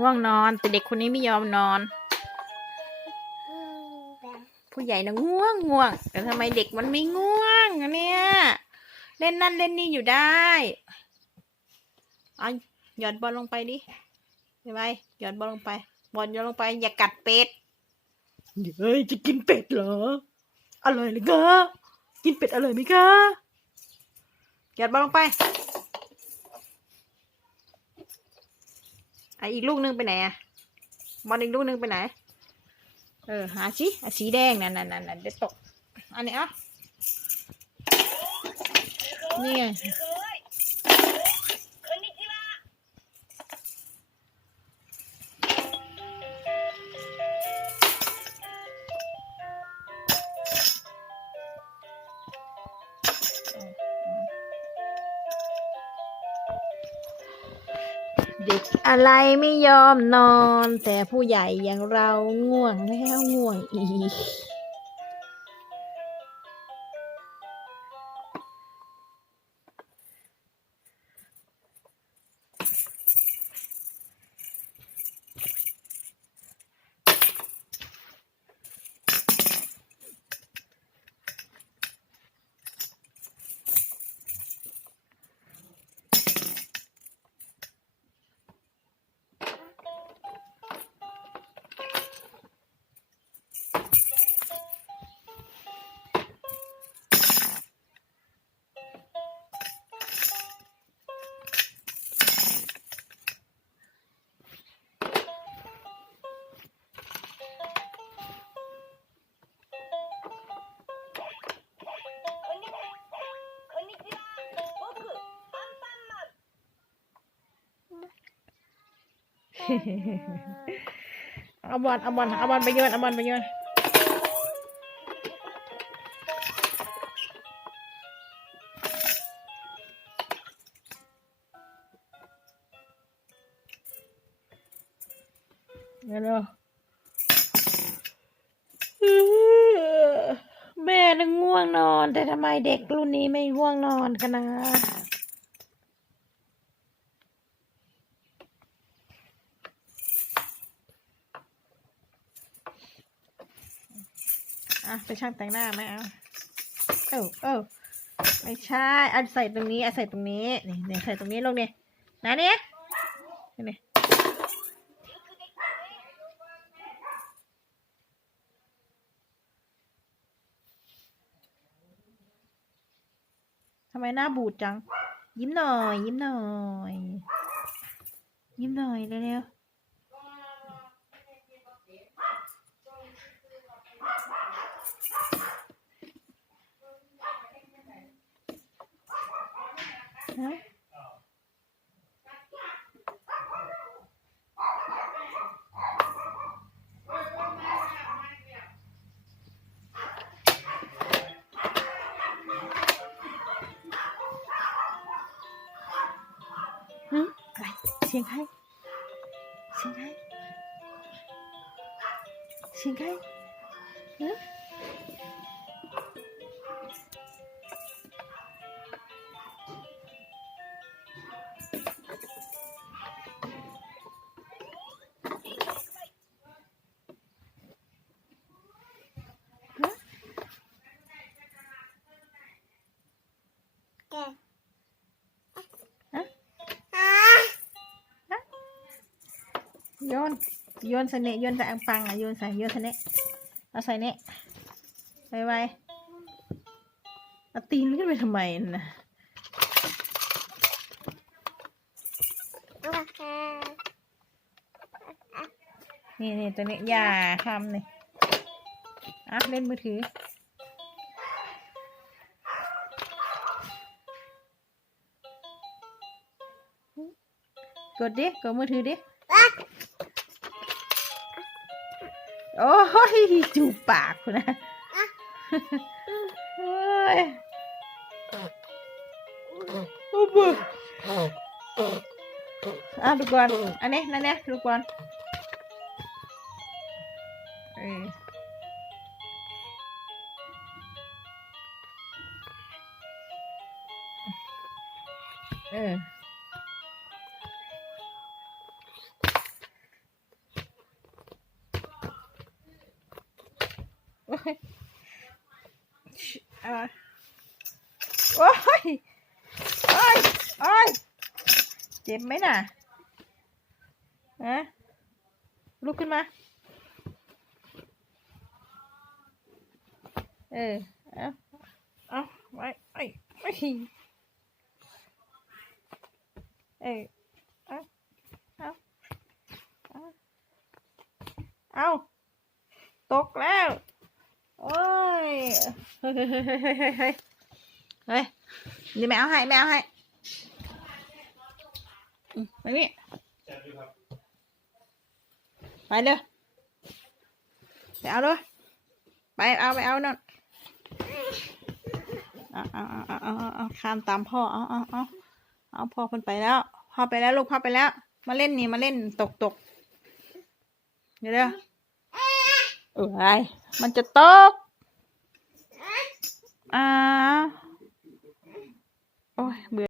ง่วงนอน แต่เด็กคนนี้ไม่ยอมนอน ผู้ใหญ่นะง่วงง่วง แต่ทำไมเด็กมันไม่ง่วงเนี่ยเล่นนั่นเล่นนี่อยู่ได้เอาหยอนบอลลงไปดิไปไปหยอนบอลลงไป บอลโยนลงไป อย่ากัดเป็ดเฮ้ยจะกินเป็ดเหรออร่อยเลยก็กินเป็ดอร่อยไหมคะหยอนบอลลงไป ไออีกลูกนึงไปไหนอะบอลอีกลูกนึงไปไหน เออ หาสิอะสีแดงนั่นนั่นนั่นนั่นเด็ดตก อันนี้อะนี่ไง เด็กอะไรไม่ยอมนอน แต่ผู้ใหญ่อย่างเราง่วงแล้วง่วงอีก เอาบอลเอาบอลเอาบอลไปโยนเอาบอลไปโยนเร็วแม่น่ะง่วงนอน แต่ทำไมเด็กรุ่นนี้ไม่ง่วงนอนกันนะ อะไปช่างแต่งหน้าไหมเอาเออเออไม่ใช่ อันใส่ตรงนี้ อันใส่ตรงนี้ นี่นี่ใส่ตรงนี้ลงเนี่ยนะเนี่ยนี่นี่ทำไมหน้าบูดจัง ยิ้มหน่อย ยิ้มหน่อย ยิ้มหน่อยเร็วๆ ฮะหึอะไรเสีย โยนโยนใส่เนะโยนใส่อังปังอะโยนใส่โยนใส่เนะเอาใส่เนะไปไวเอาตีนขึ้นไปทำไมนะนี่นี่ตัวนี้อย่าทำนี่อะเล่นมือถือกดดิกดมือถือดิ โอ้ยจูบปากคุณนะโอ้ยโอ้บุอะลูกบอลอันนี้นั่นเนี่ยลูกบอลเออเออ ยเอามาโอ้ยโอ้ยโอ้ยเจ็บไหมน่ะฮะลุกขึ้นมา เออ เอาเอาไว้ไว้ไว้เออเอาเอาเอาเอาตกแล้ว โอ้ยเฮ้ยเฮ้ยเฮ้ยเฮ้ยเฮ้ยเฮ้ยเฮ้ยนี่แมวให้แมวให้ไปนี่ไปเลยไปเอาเลยไปเอาไปเอานั่นเอาเอาเอาเอาเอาเอาข้ามตามพ่อเอาเอาเอาเอาพ่อคนไปแล้วพ่อไปแล้วลูกพ่อไปแล้ว มาเล่นนี่มาเล่นตกตกเดี๋ยวเดี๋ยวเออ ไอมันจะตกอ่า โอ้ยเบื่อ